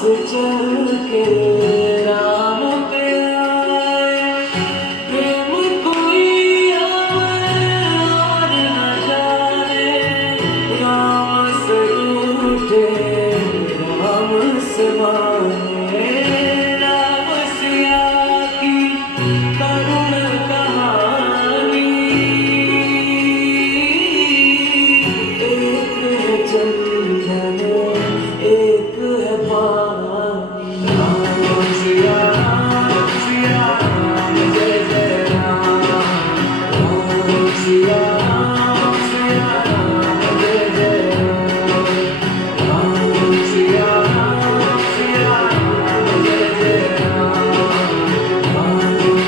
चल के राम पे आए, प्रेम कोई और न जाने, राम से रूठे राम से माने, राम सिया की करुण कहानी। एक है चंदन एक है पानी, राम सिया राम जय जय राम, राम सिया राम जय जय राम, राम सिया राम जय जय राम, राम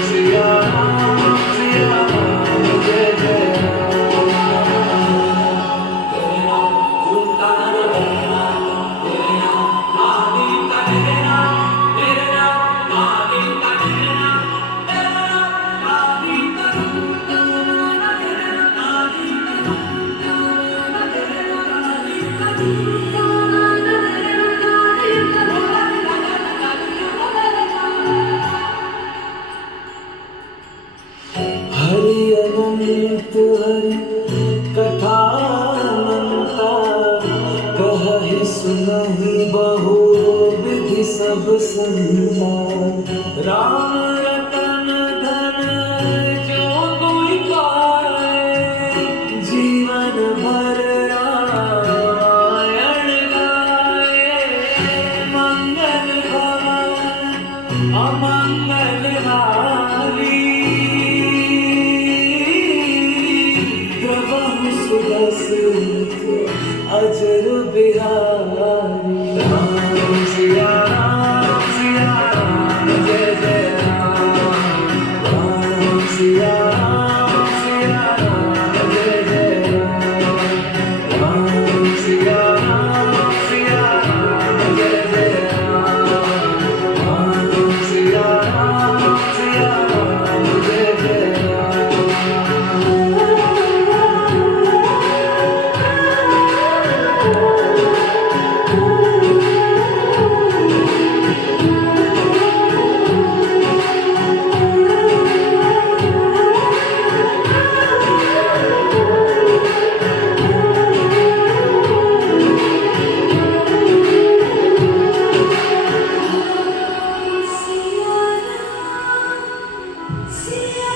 सिया राम जय जय हरि अनंत हरि कथा अनंता, कहि सुनहि बहु विधि सब संता, राम रतन धन जो कोई पाए, जीवन भर रामायण गाए, मंगल भवन अमंगल हारी, द्रवहु सुदर्शन अजर बिहारी, राम सिया राम जय जय राम, राम सिया राम जय जय राम, राम सिया राम जय जय राम, राम सिया राम जय जय राम। See